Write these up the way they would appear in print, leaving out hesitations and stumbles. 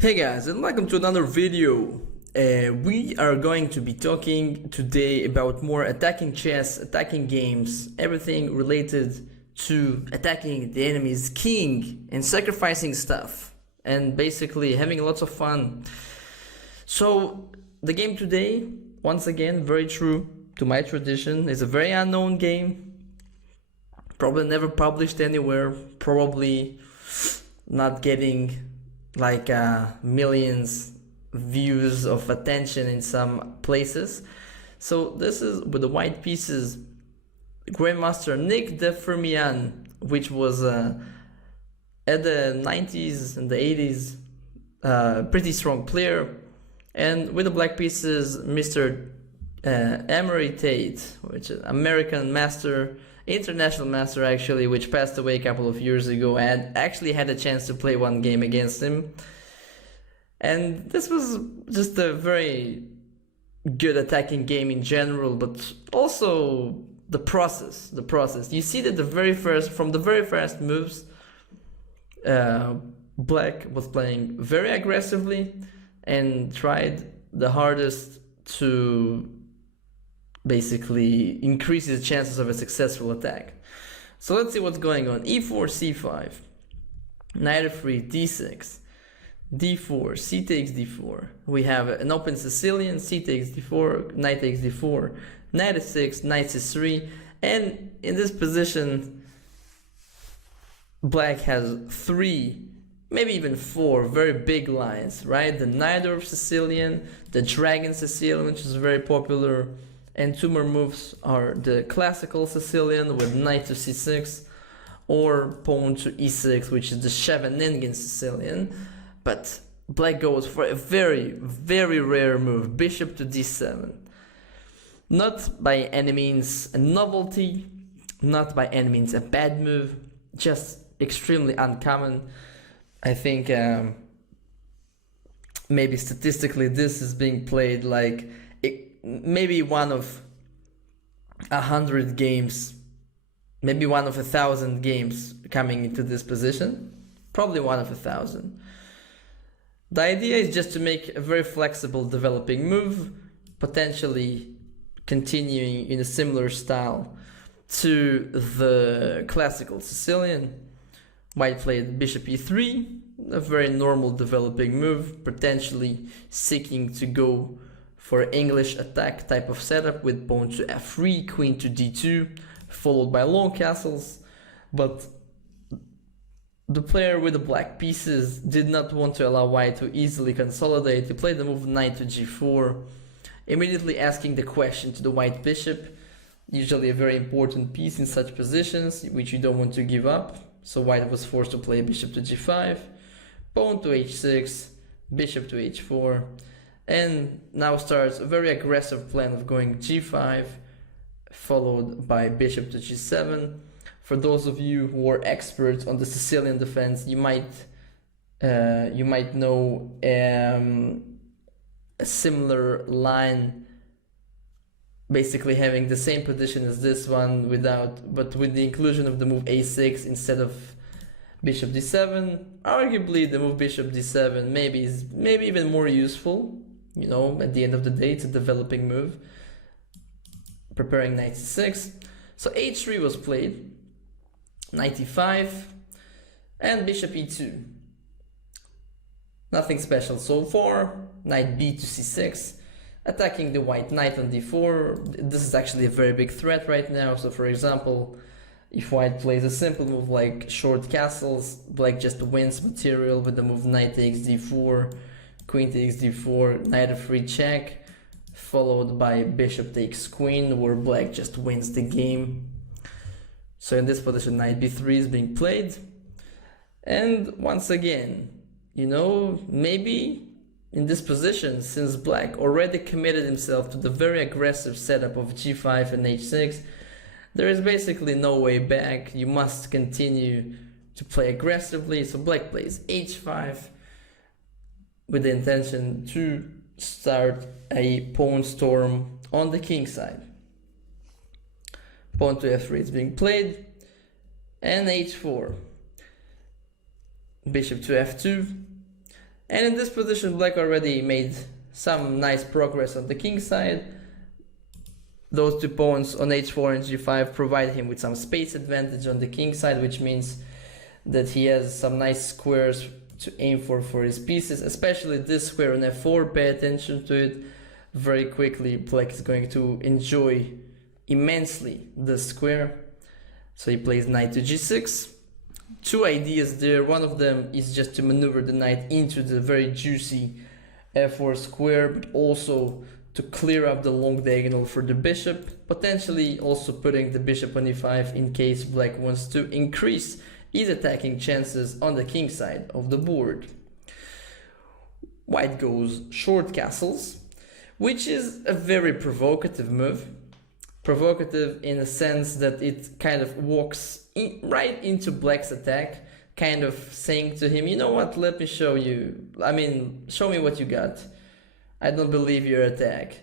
Hey guys, and welcome to another video. We are going to be talking today about more attacking chess, attacking games, everything related to attacking the enemy's king and sacrificing stuff and basically having lots of fun. So the game today, once again, very true to my tradition, is a very unknown game, probably never published anywhere, probably not getting like millions views of attention in some places. So this is with the white pieces, Grandmaster Nick de Firiman, which was at the 90s and the 80s pretty strong player, and with the black pieces Mr. Emery Tate, which is American master, international master actually, which passed away a couple of years ago. I had actually had a chance to play one game against him, and this was just a very good attacking game in general, but also the process. You see that from the very first moves, black was playing very aggressively and tried the hardest to basically increase the chances of a successful attack. So let's see what's going on. e4, c5, knight f3, d6, d4, c takes d4. We have an open Sicilian, c takes d4, knight takes d4, knight f6, knight c3, and in this position black has three, maybe even four very big lines, right? The knight of Sicilian, the dragon Sicilian, which is very popular, and two more moves are the classical Sicilian with knight to c6 or pawn to e6, which is the Scheveningen Sicilian. But black goes for a very, very rare move, bishop to d7. Not by any means a novelty, not by any means a bad move, just extremely uncommon. I think maybe statistically this is being played like maybe one of 100 games, maybe one of 1,000 games coming into this position, probably one of 1,000. The idea is just to make a very flexible developing move, potentially continuing in a similar style to the classical Sicilian. White played bishop e3, a very normal developing move, potentially seeking to go for English attack type of setup with pawn to f3, queen to d2, followed by long castles. But the player with the black pieces did not want to allow white to easily consolidate. He played the move knight to g4, immediately asking the question to the white bishop, usually a very important piece in such positions, which you don't want to give up. So white was forced to play bishop to g5, pawn to h6, bishop to h4, and now starts a very aggressive plan of going g5, followed by bishop to g7. For those of you who are experts on the Sicilian defense, you might know a similar line, basically having the same position as this one but with the inclusion of the move a6 instead of bishop d7. Arguably the move bishop d7 maybe even more useful. You know, at the end of the day, it's a developing move. Preparing knight c6. So h3 was played, knight e5, and bishop e2. Nothing special so far. Knight b to c6, attacking the white knight on d4. This is actually a very big threat right now. So for example, if white plays a simple move like short castles, black just wins material with the move knight takes d4, queen takes d4, knight f3 check, followed by bishop takes queen, where black just wins the game. So in this position, knight b3 is being played. And once again, you know, maybe in this position, since black already committed himself to the very aggressive setup of g5 and h6, there is basically no way back. You must continue to play aggressively. So black plays h5, with the intention to start a pawn storm on the king side. Pawn to f3 is being played, and h4. Bishop to f2, And in this position, black already made some nice progress on the king side. Those 2 pawns on h4 and g5 provide him with some space advantage on the king side, which means that he has some nice squares to aim for his pieces, especially this square on f4. Pay attention to it. Very quickly, black is going to enjoy immensely this square. So he plays knight to g6. 2 ideas there. One of them is just to maneuver the knight into the very juicy f4 square, but also to clear up the long diagonal for the bishop, potentially also putting the bishop on e5 in case black wants to increase his attacking chances on the king side of the board. White goes short castles, which is a very provocative move. Provocative in a sense that it kind of walks right into black's attack, kind of saying to him, you know what, let me show you, show me what you got. I don't believe your attack.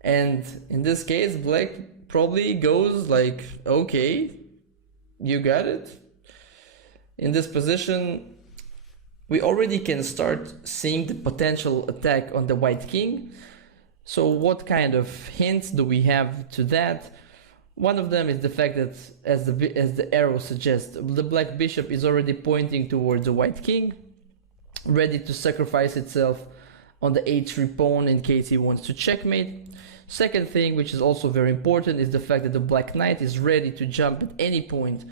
And in this case, black probably goes like, okay, you got it. In this position, we already can start seeing the potential attack on the white king. So what kind of hints do we have to that? One of them is the fact that, as the arrow suggests, the black bishop is already pointing towards the white king, ready to sacrifice itself on the h3 pawn in case he wants to checkmate. Second thing, which is also very important, is the fact that the black knight is ready to jump at any point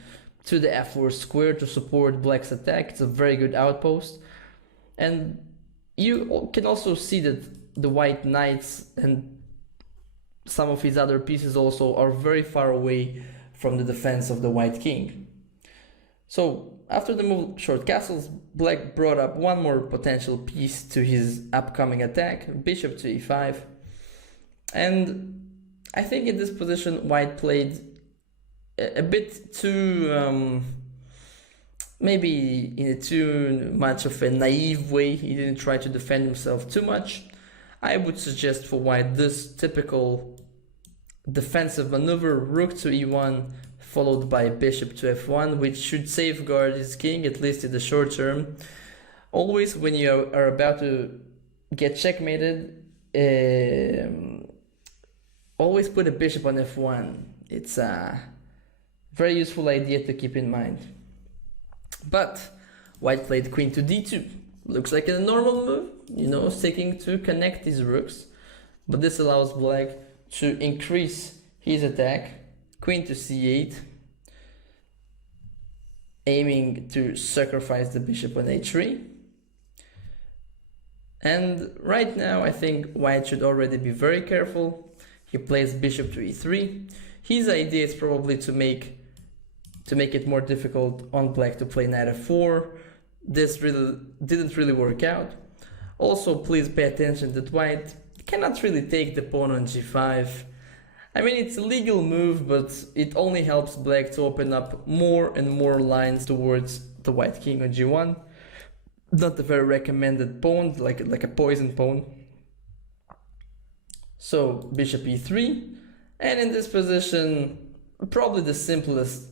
to the f4 square to support black's attack. It's a very good outpost. And you can also see that the white knights and some of his other pieces also are very far away from the defense of the white king. So after the move short castles, black brought up one more potential piece to his upcoming attack, bishop to e5. And I think in this position white played a bit too, maybe in a too much of a naive way. He didn't try to defend himself too much. I would suggest for white this typical defensive maneuver, rook to e1 followed by bishop to f1, which should safeguard his king, at least in the short term. Always when you are about to get checkmated, always put a bishop on f1. It's a very useful idea to keep in mind. But white played queen to d2. Looks like a normal move, seeking to connect these rooks. But this allows black to increase his attack. Queen to c8, aiming to sacrifice the bishop on h3. And right now I think white should already be very careful. He plays bishop to e3. His idea is probably to make it more difficult on black to play knight f4. This didn't really work out. Also, please pay attention that white cannot really take the pawn on g5. It's a legal move, but it only helps black to open up more and more lines towards the white king on g1. Not a very recommended pawn, like a poison pawn. So bishop e3, and in this position, probably the simplest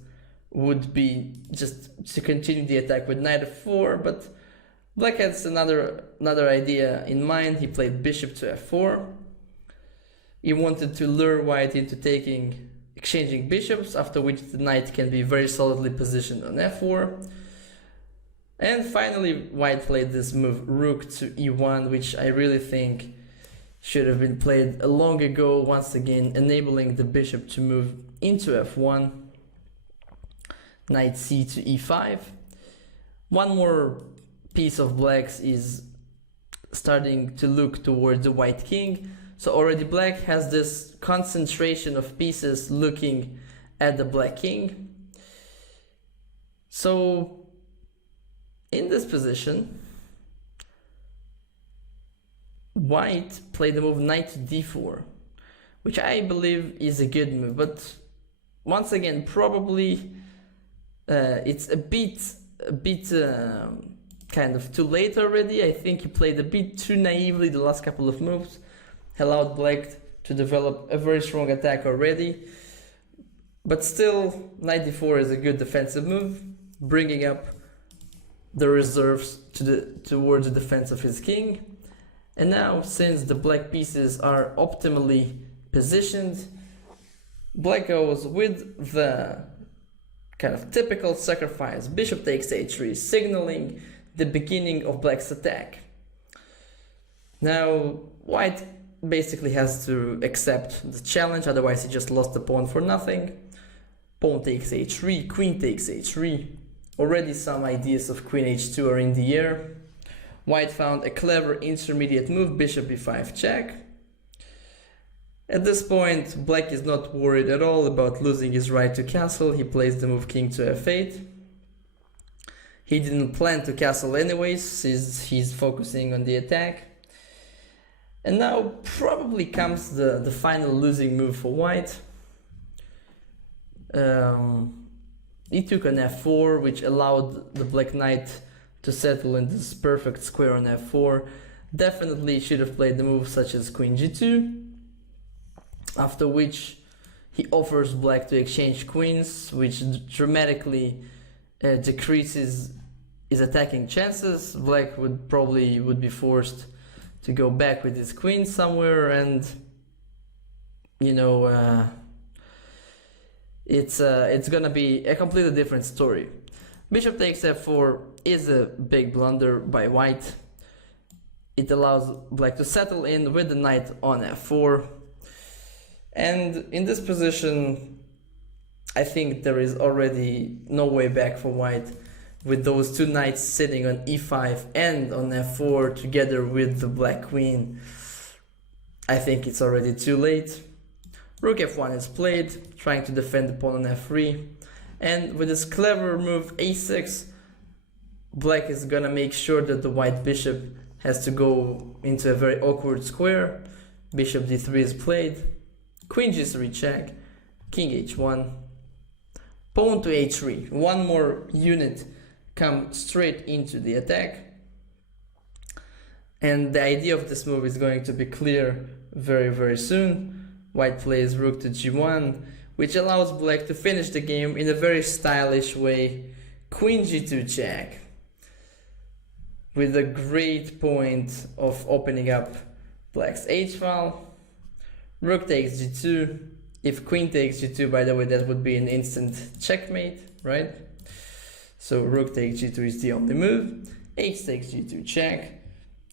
would be just to continue the attack with knight f4, but black has another idea in mind. He played bishop to f4. He wanted to lure white into exchanging bishops, after which the knight can be very solidly positioned on f4. And finally, white played this move, rook to e1, which I really think should have been played long ago, once again enabling the bishop to move into f1. Knight c to e5. One more piece of blacks is starting to look towards the white king. So already black has this concentration of pieces looking at the black king. So in this position, white played the move knight to d4, which I believe is a good move, but once again, probably it's a bit kind of too late already. I think he played a bit too naively the last couple of moves, allowed black to develop a very strong attack already. But still, knight d4 is a good defensive move, bringing up the reserves towards the defense of his king. And now, since the black pieces are optimally positioned, black goes with the kind of typical sacrifice. Bishop takes h3, signaling the beginning of black's attack. Now, white basically has to accept the challenge, otherwise he just lost the pawn for nothing. Pawn takes h3, queen takes h3. Already some ideas of queen h2 are in the air. White found a clever intermediate move, bishop b5 check. At this point, black is not worried at all about losing his right to castle. He plays the move king to f8. He didn't plan to castle anyways, since he's focusing on the attack. And now probably comes the final losing move for white. He took an f4, which allowed the black knight to settle in this perfect square on f4. Definitely should have played the move such as queen g2, after which he offers black to exchange queens, which dramatically decreases his attacking chances. Black would be forced to go back with his queen somewhere, and it's gonna be a completely different story. Bishop takes f4 is a big blunder by white. It allows black to settle in with the knight on f4. And in this position, I think there is already no way back for white, with those two knights sitting on e5 and on f4 together with the black queen. I think it's already too late. Rook f1 is played, trying to defend the pawn on f3. And with this clever move a6, black is gonna make sure that the white bishop has to go into a very awkward square. Bishop d3 is played, queen g3 check, king h1, pawn to h3. One more unit come straight into the attack. And the idea of this move is going to be clear very, very soon. White plays rook to g1, which allows black to finish the game in a very stylish way. Queen g2 check, with a great point of opening up black's h-file. Rook takes g2. If queen takes g2, by the way, that would be an instant checkmate, right? So rook takes g2 is the only move. H takes g2 check,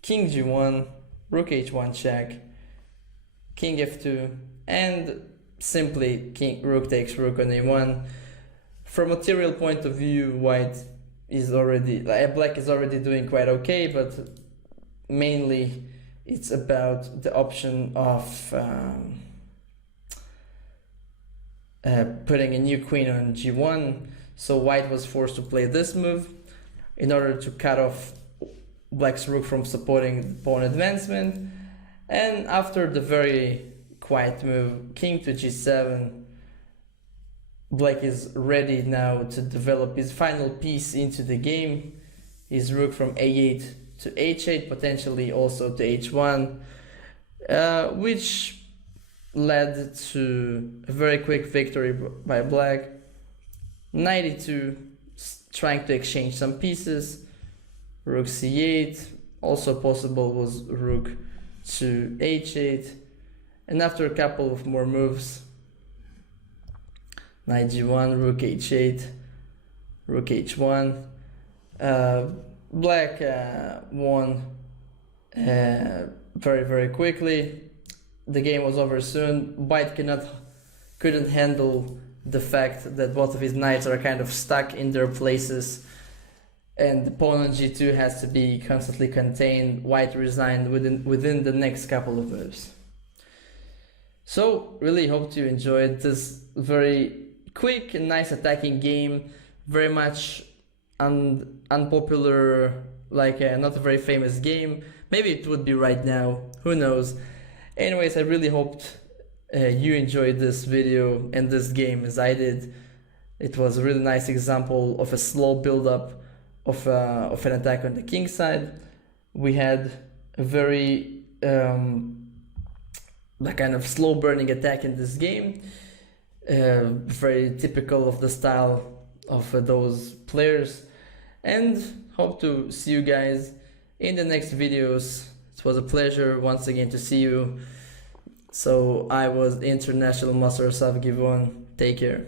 king g1, rook h1 check, king f2, and simply rook takes rook on a1. From a material point of view, white is black is already doing quite okay, but mainly it's about the option of putting a new queen on g1. So white was forced to play this move in order to cut off black's rook from supporting pawn advancement. And after the very quiet move, king to g7, black is ready now to develop his final piece into the game. His rook from a8 to h8, potentially also to h1, which led to a very quick victory by black. Knight e2, trying to exchange some pieces. Rook c8, also possible was rook to h8. And after a couple of more moves, knight g1, rook h8, rook h1, black won very, very quickly. The game was over soon. White couldn't handle the fact that both of his knights are kind of stuck in their places, and the pawn on g2 has to be constantly contained. White resigned within the next couple of moves. So really hope you enjoyed this very quick and nice attacking game. Very much unpopular, not a very famous game. Maybe it would be right now, who knows. Anyways, I really hoped you enjoyed this video and this game as I did. It was a really nice example of a slow build-up of an attack on the king side. We had a very kind of slow burning attack in this game, very typical of the style of those players. and hope to see you guys in the next videos. It was a pleasure once again to see you. So I was International Master of Givon. Take care.